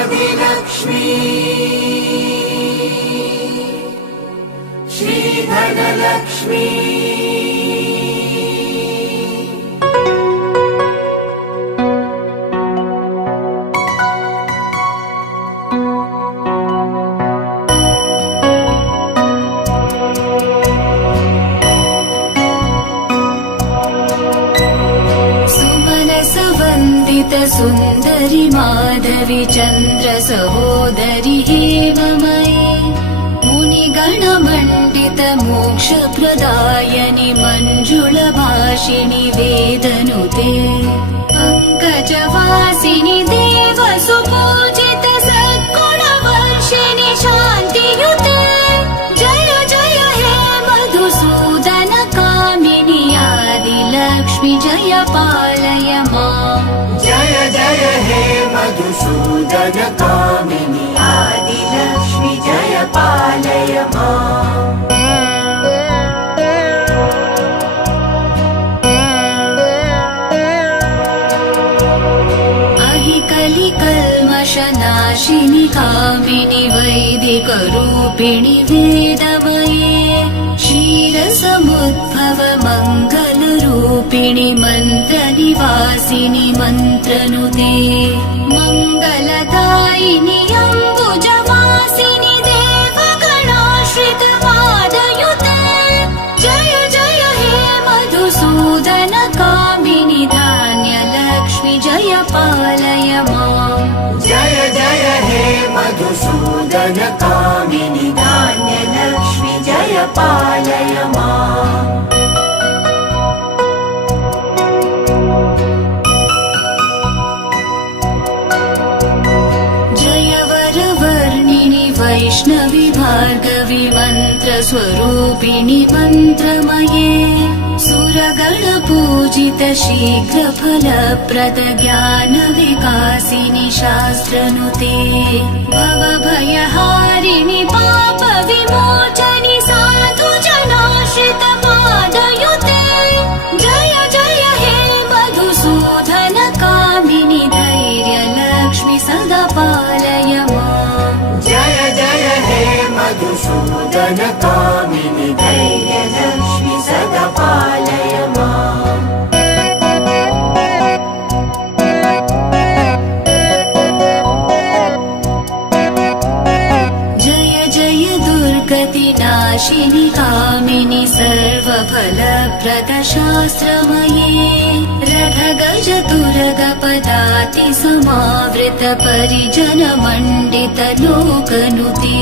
आदिलक्ष्मी श्रीधनलक्ष्मी सुन्दरि माधवी चन्द्र सहोदरि हेममयी मुनिगणमण्डित मोक्षप्रदायनि मञ्जुलभाषिणि वेदनुते पङ्कजवासिनि देवसुपूजित सद्गुणवर्षिणि शान्तियुते जय जय हे मधुसूदन कामिनि आदिलक्ष्मि जय पालय माम् जय जय हे मधुसूदन कामिनि आदिलक्ष्मि जय पालय माम् अहि कलिकल्मषनाशिनि कामिनि वैदिकरूपिणि वेदमये क्षीरसमुद्भव मङ्गलरूपिणि मन्त्रनिवासिनि मन्त्रनुते मङ्गलदायिनि अम्बुजवासिनि देवगणाश्रित पादयुते जय जय हे मधुसूदन कामिनि धान्यलक्ष्मि जय पालय माम् जय जय हे मधुसूदन कामिनि धान्यलक्ष्मि जय पालय माम् वैष्णवी भार्गवी मन्त्रस्वरूपिणि मन्त्रमये सुरगणपूजित शीघ्रफलप्रद ज्ञानविकासिनि शास्त्रनुते भवभयहारिणि पापविमोचनि साधुजनाश्रित पादयुते जय जय हे मधुसूदन कामिनि धैर्यलक्ष्मि सदा पालय माम् जय जय हे मधुसूदन कामिनि धैर्यलक्ष्मि सदा पालय माम् जय जय दुर्गतिनाशिनि कामिनि सर्वफलप्रद शास्त्रमये रथगज तुरगपदाति समावृत परिजन मण्डित लोकनुते